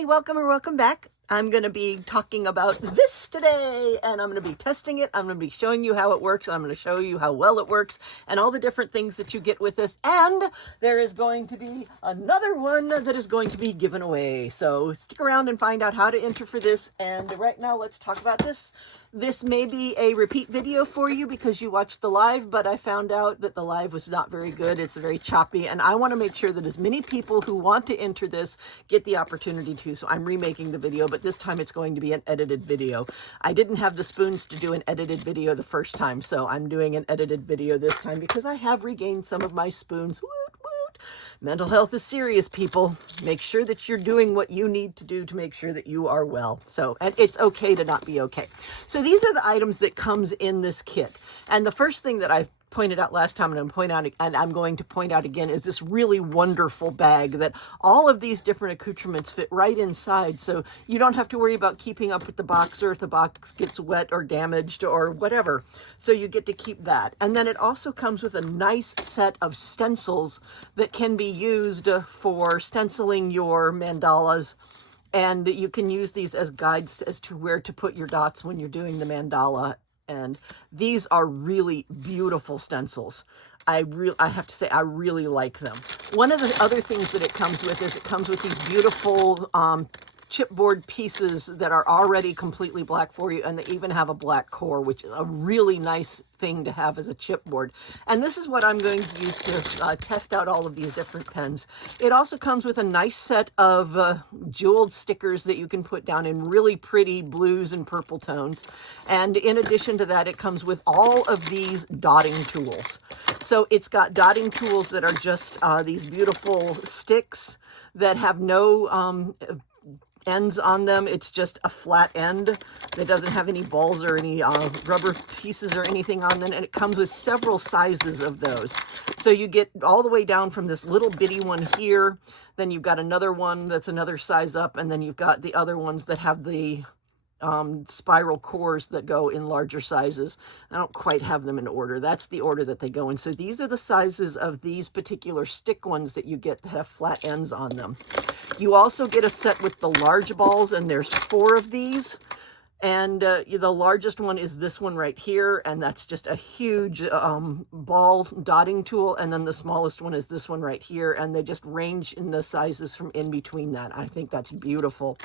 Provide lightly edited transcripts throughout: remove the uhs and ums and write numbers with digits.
Hi, welcome or welcome back. I'm going to be talking about this today, and I'm going to be testing it. I'm going to be showing you how it works. I'm going to show you how well it works and all the different things that you get with this. And there is going to be another one that is going to be given away. So stick around and find out how to enter for this. And right now, let's talk about this. This may be a repeat video for you because you watched the live, but I found out that the live was not very good. It's very choppy, and I want to make sure that as many people who want to enter this get the opportunity to. So I'm remaking the video, but this time it's going to be an edited video. I didn't have the spoons to do an edited video the first time, so I'm doing an edited video this time because I have regained some of my spoons. Woot, woot. Mental health is serious, people. Make sure that you're doing what you need to do to make sure that you are well. So, and it's okay to not be okay. So these are the items that comes in this kit. And the first thing that I pointed out last time, and I'm going to point out again, is this really wonderful bag that all of these different accoutrements fit right inside. So you don't have to worry about keeping up with the box or if the box gets wet or damaged or whatever. So you get to keep that. And then it also comes with a nice set of stencils that can be used for stenciling your mandalas. And you can use these as guides as to where to put your dots when you're doing the mandala. And these are really beautiful stencils. I have to say, I really like them. One of the other things that it comes with is it comes with these beautiful chipboard pieces that are already completely black for you, and they even have a black core, which is a really nice thing to have as a chipboard. And this is what I'm going to use to test out all of these different pens. It also comes with a nice set of jeweled stickers that you can put down in really pretty blues and purple tones. And in addition to that, it comes with all of these dotting tools. So it's got dotting tools that are just these beautiful sticks that have no ends on them. It's just a flat end that doesn't have any balls or any rubber pieces or anything on them, and it comes with several sizes of those. So you get all the way down from this little bitty one here, then you've got another one that's another size up, and then you've got the other ones that have the spiral cores that go in larger sizes. I don't quite have them in order. That's the order that they go in. So these are the sizes of these particular stick ones that you get that have flat ends on them. You also get a set with the large balls, and there's 4 of these. And the largest one is this one right here, and that's just a huge ball dotting tool. And then the smallest one is this one right here, and they just range in the sizes from in between that. I think that's beautiful.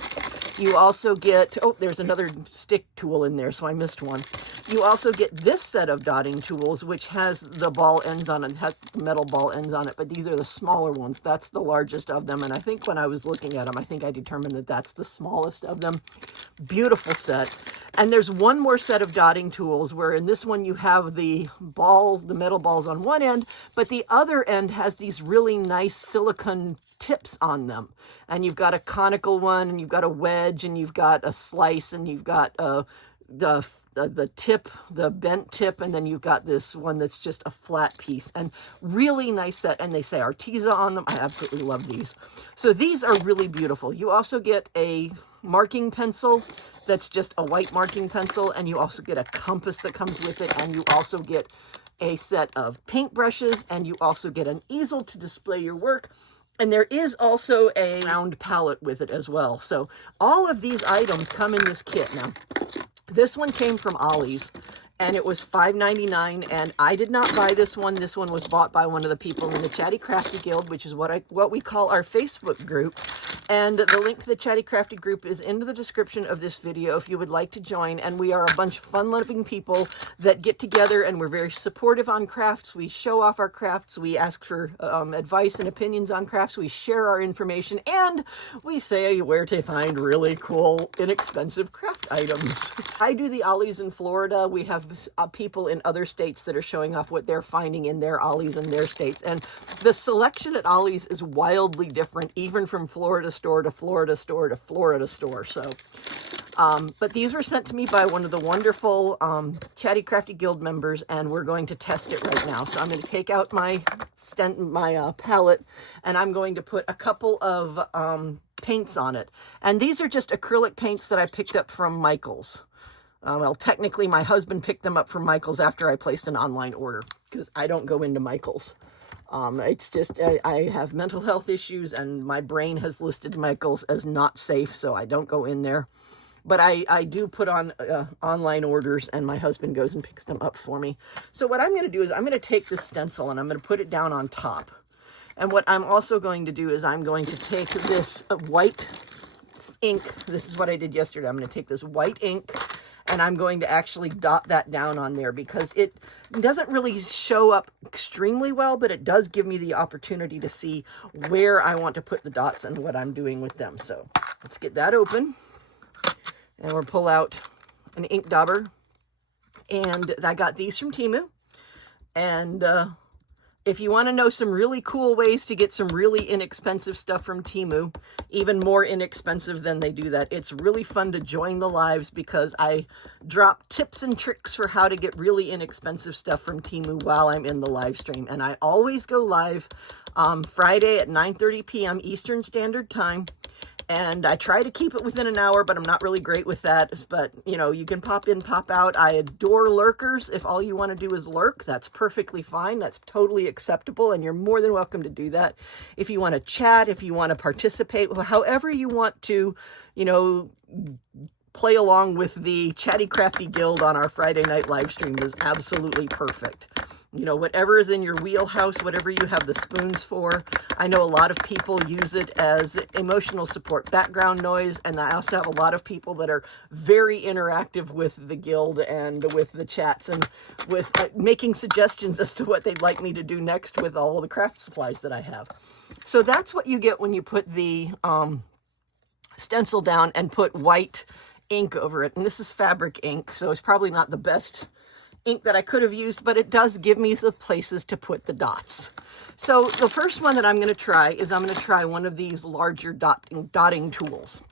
You also get, oh, there's another stick tool in there, so I missed one. You also get this set of dotting tools, which has the ball ends on it, has metal ball ends on it, but these are the smaller ones. That's the largest of them, and I think when I was looking at them, I think I determined that that's the smallest of them. Beautiful set. And there's one more set of dotting tools where in this one you have the ball, the metal balls on one end, but the other end has these really nice silicone tips on them. And you've got a conical one, and you've got a wedge, and you've got a slice, and you've got the tip, the bent tip, and then you've got this one that's just a flat piece. And really nice set, and they say ARTEZA on them. I absolutely love these. So these are really beautiful. You also get a marking pencil that's just a white marking pencil, and you also get a compass that comes with it, and you also get a set of paintbrushes, and you also get an easel to display your work. And there is also a round palette with it as well. So all of these items come in this kit. Now, this one came from Ollies, and it was $5.99, and I did not buy this one. This one was bought by one of the people in the Chatty Crafty Guild, which is what we call our Facebook group. And the link to the Chatty Crafty group is in the description of this video if you would like to join. And we are a bunch of fun-loving people that get together, and we're very supportive on crafts. We show off our crafts. We ask for advice and opinions on crafts. We share our information, and we say where to find really cool, inexpensive craft items. I do the Ollies in Florida. We have people in other states that are showing off what they're finding in their Ollies in their states. And the selection at Ollies is wildly different, even from Florida store to Florida store to Florida store. So, but these were sent to me by one of the wonderful Chatty Crafty Guild members, and we're going to test it right now. So I'm going to take out my palette, and I'm going to put a couple of paints on it. And these are just acrylic paints that I picked up from Michael's. Well, technically, my husband picked them up from Michael's after I placed an online order, because I don't go into Michael's. It's just, I have mental health issues, and my brain has listed Michael's as not safe, so I don't go in there. But I do put on online orders, and my husband goes and picks them up for me. So what I'm going to do is I'm going to take this stencil and I'm going to put it down on top. And what I'm also going to do is I'm going to take this white ink. This is what I did yesterday. I'm going to take this white ink and I'm going to actually dot that down on there, because it doesn't really show up extremely well, but it does give me the opportunity to see where I want to put the dots and what I'm doing with them. So let's get that open, and we'll pull out an ink dauber. And I got these from Temu. And if you want to know some really cool ways to get some really inexpensive stuff from Temu, even more inexpensive than they do that, it's really fun to join the lives, because I drop tips and tricks for how to get really inexpensive stuff from Temu while I'm in the live stream. And I always go live Friday at 9:30 p.m. Eastern Standard Time. And I try to keep it within an hour, but I'm not really great with that. But, you know, you can pop in, pop out. I adore lurkers. If all you want to do is lurk, that's perfectly fine. That's totally acceptable, and you're more than welcome to do that. If you want to chat, if you want to participate, however you want to, you know, play along with the Chatty Crafty Guild on our Friday night live stream is absolutely perfect. You know, whatever is in your wheelhouse, whatever you have the spoons for. I know a lot of people use it as emotional support, background noise, and I also have a lot of people that are very interactive with the guild and with the chats, and with making suggestions as to what they'd like me to do next with all the craft supplies that I have. So that's what you get when you put the stencil down and put white ink over it. And this is fabric ink, so it's probably not the best ink that I could have used, but it does give me the places to put the dots. So the first one that I'm going to try is I'm going to try one of these larger dotting tools.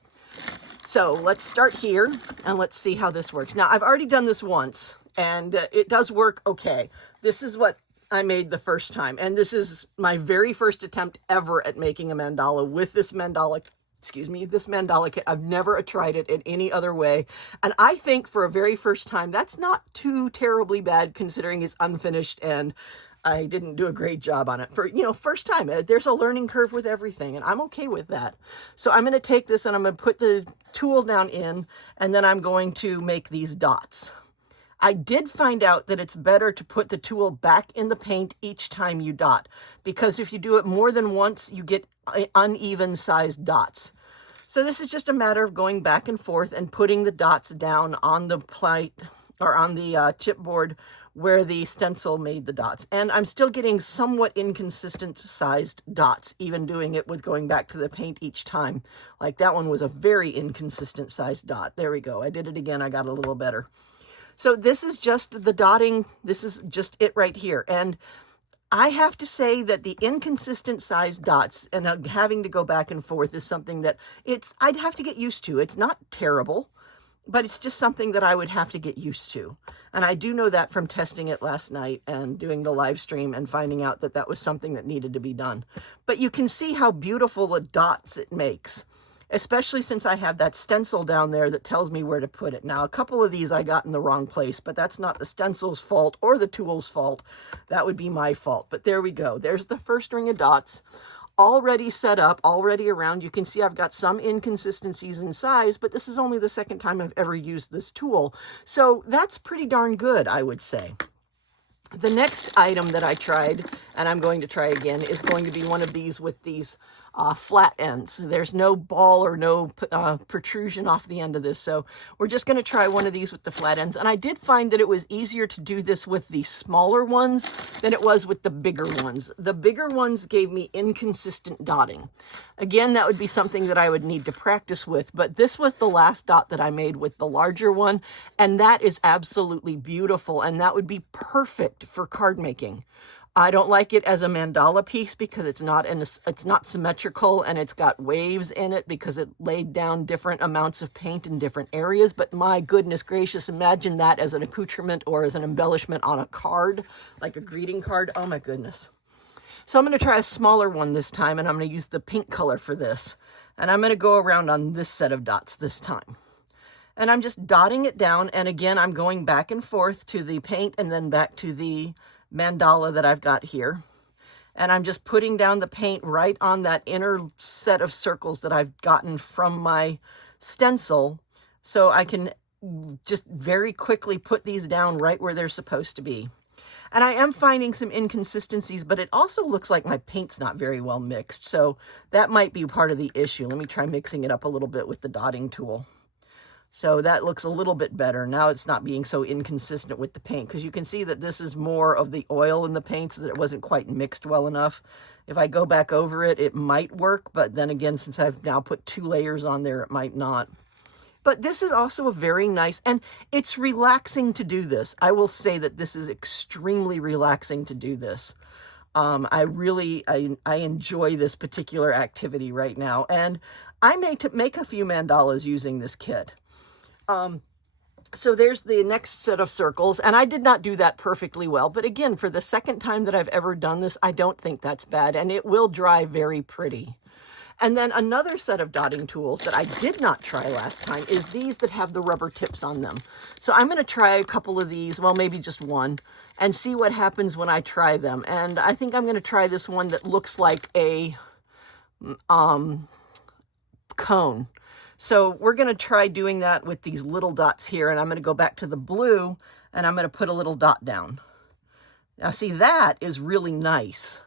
So let's start here and let's see how this works. Now, I've already done this once, and it does work okay. This is what I made the first time, and this is my very first attempt ever at making a mandala with this mandala kit. I've never tried it in any other way. And I think for a very first time, that's not too terribly bad, considering it's unfinished and I didn't do a great job on it. For, you know, first time, there's a learning curve with everything, and I'm okay with that. So I'm going to take this and I'm going to put the tool down in, and then I'm going to make these dots. I did find out that it's better to put the tool back in the paint each time you dot, because if you do it more than once, you get uneven sized dots. So this is just a matter of going back and forth and putting the dots down on the plate or on the chipboard where the stencil made the dots. And I'm still getting somewhat inconsistent sized dots, even doing it with going back to the paint each time. Like that one was a very inconsistent sized dot. There we go. I did it again. I got a little better. So this is just the dotting. This is just it right here. And I have to say that the inconsistent sized dots and having to go back and forth is something that I'd have to get used to. It's not terrible, but it's just something that I would have to get used to. And I do know that from testing it last night and doing the live stream and finding out that that was something that needed to be done. But you can see how beautiful the dots it makes, especially since I have that stencil down there that tells me where to put it. Now, a couple of these I got in the wrong place, but that's not the stencil's fault or the tool's fault. That would be my fault. But there we go. There's the first ring of dots already set up, already around. You can see I've got some inconsistencies in size, but this is only the second time I've ever used this tool. So that's pretty darn good, I would say. The next item that I tried, and I'm going to try again, is going to be one of these with these flat ends. There's no ball or no protrusion off the end of this, so we're just going to try one of these with the flat ends. And I did find that it was easier to do this with the smaller ones than it was with the bigger ones. The bigger ones gave me inconsistent dotting. Again, that would be something that I would need to practice with, but this was the last dot that I made with the larger one, and that is absolutely beautiful, and that would be perfect for card making. I don't like it as a mandala piece because it's not symmetrical, and it's got waves in it because it laid down different amounts of paint in different areas. But my goodness gracious, imagine that as an accoutrement or as an embellishment on a card, like a greeting card. Oh my goodness. So I'm going to try a smaller one this time, and I'm going to use the pink color for this. And I'm going to go around on this set of dots this time. And I'm just dotting it down, and again, I'm going back and forth to the paint and then back to the mandala that I've got here. And I'm just putting down the paint right on that inner set of circles that I've gotten from my stencil, so I can just very quickly put these down right where they're supposed to be. And I am finding some inconsistencies, but it also looks like my paint's not very well mixed, so that might be part of the issue. Let me try mixing it up a little bit with the dotting tool. So that looks a little bit better. Now it's not being so inconsistent with the paint, because you can see that this is more of the oil in the paint, so that it wasn't quite mixed well enough. If I go back over it, it might work, but then again, since I've now put 2 layers on there, it might not. But this is also a very nice, and it's relaxing to do this. I will say that this is extremely relaxing to do this. I enjoy this particular activity right now, and I may make a few mandalas using this kit. So there's the next set of circles, and I did not do that perfectly well, but again, for the second time that I've ever done this, I don't think that's bad, and it will dry very pretty. And then another set of dotting tools that I did not try last time is these that have the rubber tips on them. So I'm going to try a couple of these, well, maybe just one, and see what happens when I try them. And I think I'm going to try this one that looks like a cone. So we're going to try doing that with these little dots here, and I'm going to go back to the blue, and I'm going to put a little dot down. Now see, that is really nice.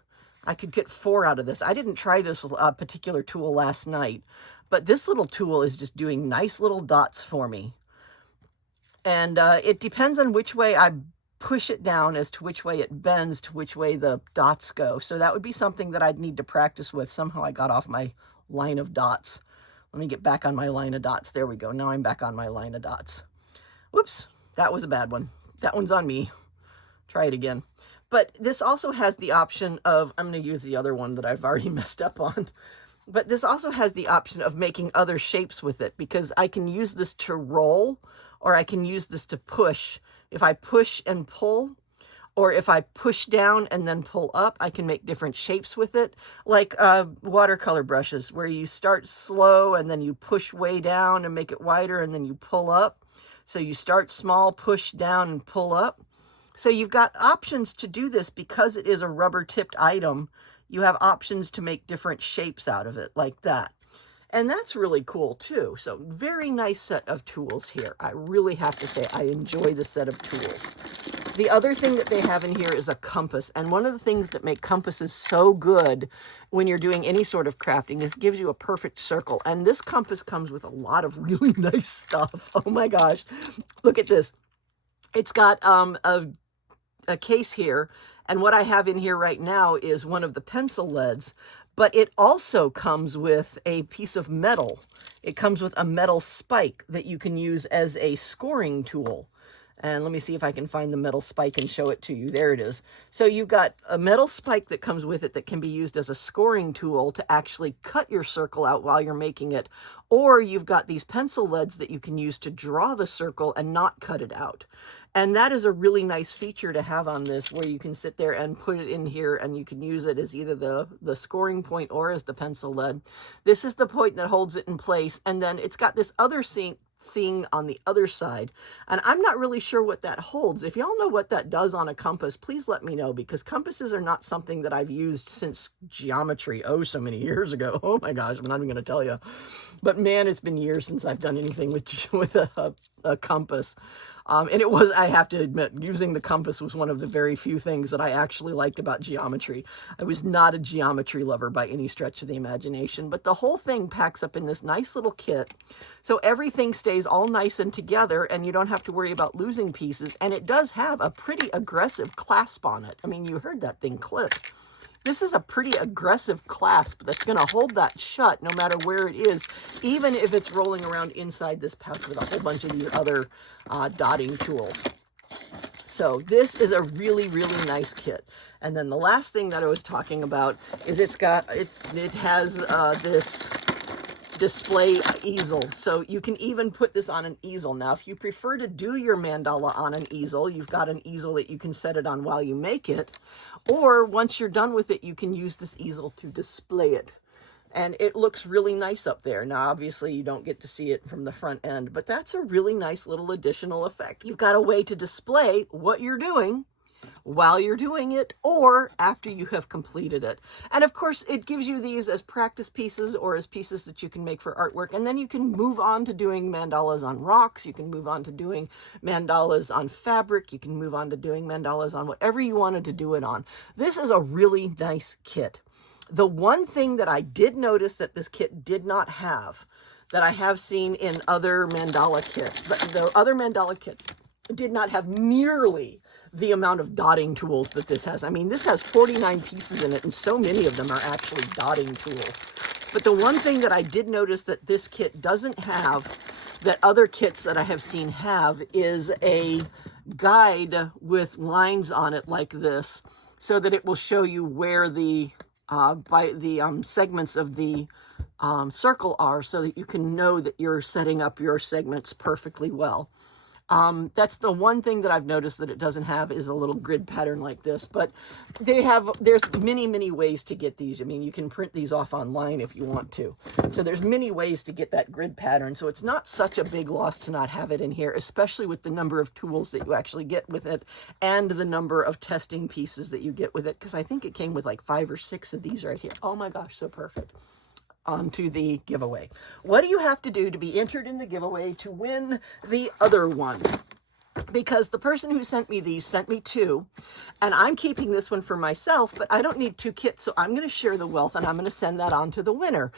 I could get 4 out of this. I didn't try this particular tool last night, but this little tool is just doing nice little dots for me. And it depends on which way I push it down as to which way it bends to which way the dots go. So that would be something that I'd need to practice with. Somehow I got off my line of dots. Let me get back on my line of dots. There we go. Now I'm back on my line of dots. Whoops, that was a bad one. That one's on me. Try it again. But this also has the option of, I'm going to use the other one that I've already messed up on. But this also has the option of making other shapes with it, because I can use this to roll, or I can use this to push. If I push and pull, or if I push down and then pull up, I can make different shapes with it, like watercolor brushes, where you start slow and then you push way down and make it wider, and then you pull up. So you start small, push down, and pull up. So you've got options to do this because it is a rubber-tipped item. You have options to make different shapes out of it, like that. And that's really cool too. So very nice set of tools here. I really have to say I enjoy the set of tools. The other thing that they have in here is a compass. And one of the things that make compasses so good when you're doing any sort of crafting is it gives you a perfect circle. And this compass comes with a lot of really nice stuff. Oh my gosh. Look at this. It's got a case here. And what I have in here right now is one of the pencil leads. But it also comes with a piece of metal. It comes with a metal spike that you can use as a scoring tool. And let me see if I can find the metal spike and show it to you. There it is. So you've got a metal spike that comes with it that can be used as a scoring tool to actually cut your circle out while you're making it. Or you've got these pencil leads that you can use to draw the circle and not cut it out. And that is a really nice feature to have on this, where you can sit there and put it in here and you can use it as either the scoring point or as the pencil lead. This is the point that holds it in place. And then it's got this other thing on the other side, and I'm not really sure what that holds. If y'all know what that does on a compass, please let me know, because compasses are not something that I've used since geometry, oh so many years ago. Oh my gosh, I'm not even going to tell you, but man, it's been years since I've done anything with a compass. And it was, I have to admit, using the compass was one of the very few things that I actually liked about geometry. I was not a geometry lover by any stretch of the imagination, but the whole thing packs up in this nice little kit. So everything stays all nice and together, and you don't have to worry about losing pieces. And it does have a pretty aggressive clasp on it. I mean, you heard that thing click. This is a pretty aggressive clasp that's going to hold that shut no matter where it is, even if it's rolling around inside this pouch with a whole bunch of these other dotting tools. So this is a really, really nice kit. And then the last thing that I was talking about is it has this display easel. So you can even put this on an easel. Now, if you prefer to do your mandala on an easel, you've got an easel that you can set it on while you make it. Or once you're done with it, you can use this easel to display it. And it looks really nice up there. Now, obviously, you don't get to see it from the front end, but that's a really nice little additional effect. You've got a way to display what you're doing while you're doing it or after you have completed it. And of course, it gives you these as practice pieces or as pieces that you can make for artwork. And then you can move on to doing mandalas on rocks. You can move on to doing mandalas on fabric. You can move on to doing mandalas on whatever you wanted to do it on. This is a really nice kit. The one thing that I did notice that this kit did not have, that I have seen in other mandala kits, but the other mandala kits did not have nearly the amount of dotting tools that this has. I mean, this has 49 pieces in it, and so many of them are actually dotting tools. But the one thing that I did notice that this kit doesn't have, that other kits that I have seen have, is a guide with lines on it like this, so that it will show you where the segments of the circle are, so that you can know that you're setting up your segments perfectly well. That's the one thing that I've noticed that it doesn't have, is a little grid pattern like this, but there's many ways to get these. I mean, you can print these off online if you want to. So there's many ways to get that grid pattern. So it's not such a big loss to not have it in here, especially with the number of tools that you actually get with it and the number of testing pieces that you get with it. Because I think it came with like 5 or 6 of these right here. Oh my gosh, so perfect. Onto the giveaway. What do you have to do to be entered in the giveaway to win the other one? Because the person who sent me these sent me 2, and I'm keeping this one for myself, but I don't need 2 kits, so I'm going to share the wealth, and I'm going to send that on to the winner.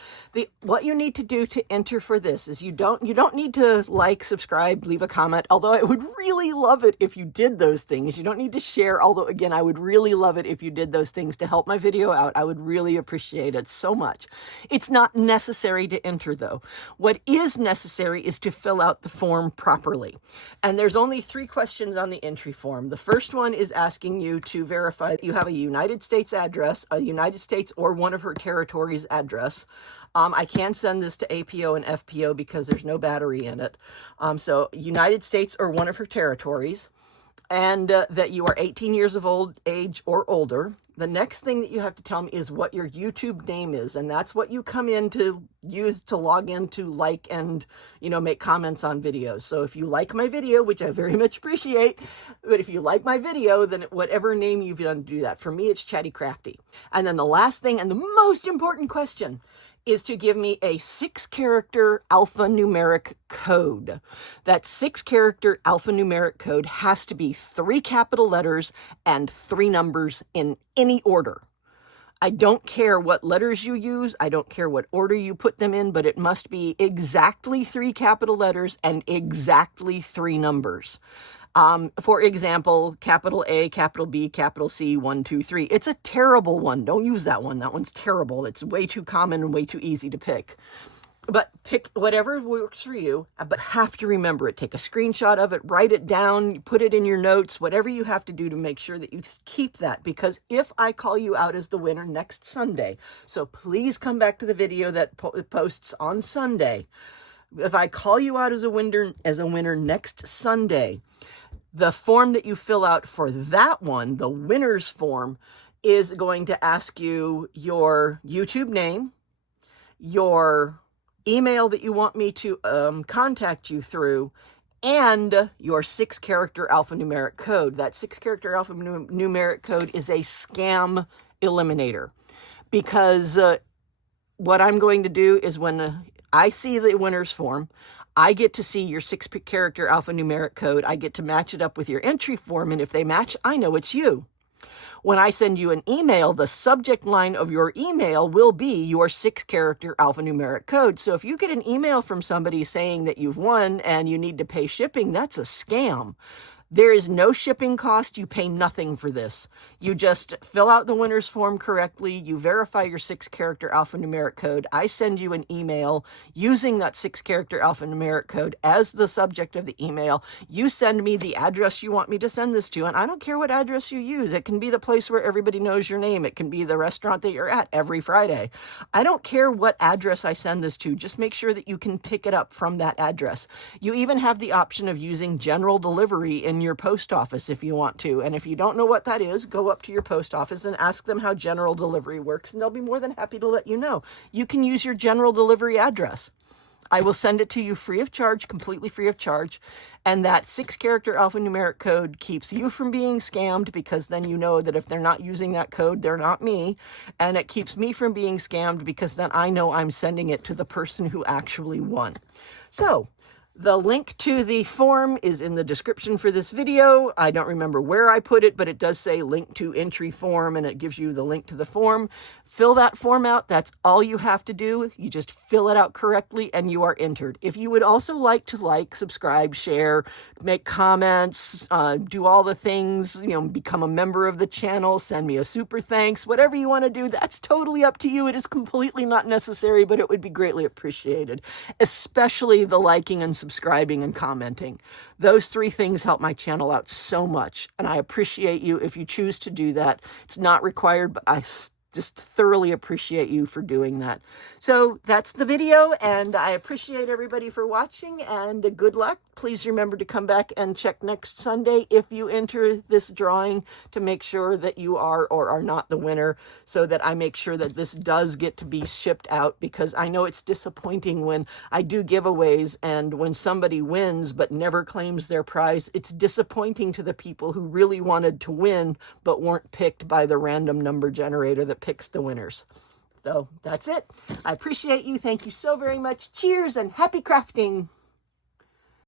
What you need to do to enter for this is you don't need to like, subscribe, leave a comment, although I would really love it if you did those things. You don't need to share, although again, I would really love it if you did those things to help my video out. I would really appreciate it so much. It's not necessary to enter though. What is necessary is to fill out the form properly. And there's only 3 questions on the entry form. The first one is asking you to verify that you have a United States address, a United States or one of her territories address. I can send this to APO and FPO because there's no battery in it. So United States or one of her territories, and that you are 18 years of age or older. The next thing that you have to tell me is what your YouTube name is, and that's what you come in to use to log in to like and, make comments on videos. So if you like my video, which I very much appreciate, but if you like my video, then whatever name you've done to do that. For me, it's Chatty Crafty. And then the last thing and the most important question is to give me a 6-character alphanumeric code. That 6-character alphanumeric code has to be 3 capital letters and 3 numbers in any order. I don't care what letters you use. I don't care what order you put them in, but it must be exactly 3 capital letters and exactly 3 numbers. For example, capital A, capital B, capital C, 1, 2, 3. It's a terrible one. Don't use that one. That one's terrible. It's way too common and way too easy to pick. But pick whatever works for you, but have to remember it. Take a screenshot of it, write it down, put it in your notes, whatever you have to do to make sure that you keep that. Because if I call you out as the winner next Sunday, so please come back to the video that posts on Sunday. If I call you out as a winner next Sunday, the form that you fill out for that one, the winner's form, is going to ask you your YouTube name, your email that you want me to contact you through, and your 6-character alphanumeric code. That 6-character alphanumeric code is a scam eliminator, because what I'm going to do is when I see the winner's form, I get to see your 6-character alphanumeric code. I get to match it up with your entry form, and if they match, I know it's you. When I send you an email, the subject line of your email will be your 6-character alphanumeric code. So if you get an email from somebody saying that you've won and you need to pay shipping, that's a scam. There is no shipping cost. You pay nothing for this. You just fill out the winner's form correctly. You verify your 6-character alphanumeric code. I send you an email using that 6-character alphanumeric code as the subject of the email. You send me the address you want me to send this to, and I don't care what address you use. It can be the place where everybody knows your name. It can be the restaurant that you're at every Friday. I don't care what address I send this to. Just make sure that you can pick it up from that address. You even have the option of using general delivery in your post office if you want to. And if you don't know what that is, go up to your post office and ask them how general delivery works, and they'll be more than happy to let you know. You can use your general delivery address. I will send it to you free of charge, completely free of charge. And that 6-character alphanumeric code keeps you from being scammed, because then you know that if they're not using that code, they're not me. And it keeps me from being scammed, because then I know I'm sending it to the person who actually won. So the link to the form is in the description for this video. I don't remember where I put it, but it does say link to entry form, and it gives you the link to the form. Fill that form out. That's all you have to do. You just fill it out correctly and you are entered. If you would also like to subscribe, share, make comments, do all the things, become a member of the channel, send me a super thanks, whatever you want to do, that's totally up to you. It is completely not necessary, but it would be greatly appreciated, especially the liking and subscribing and commenting. Those 3 things help my channel out so much, and I appreciate you if you choose to do that. It's not required, but I just thoroughly appreciate you for doing that. So that's the video, and I appreciate everybody for watching, and good luck. Please remember to come back and check next Sunday if you enter this drawing, to make sure that you are or are not the winner, so that I make sure that this does get to be shipped out, because I know it's disappointing when I do giveaways and when somebody wins but never claims their prize. It's disappointing to the people who really wanted to win but weren't picked by the random number generator that picks the winners. So that's it. I appreciate you. Thank you so very much. Cheers and happy crafting.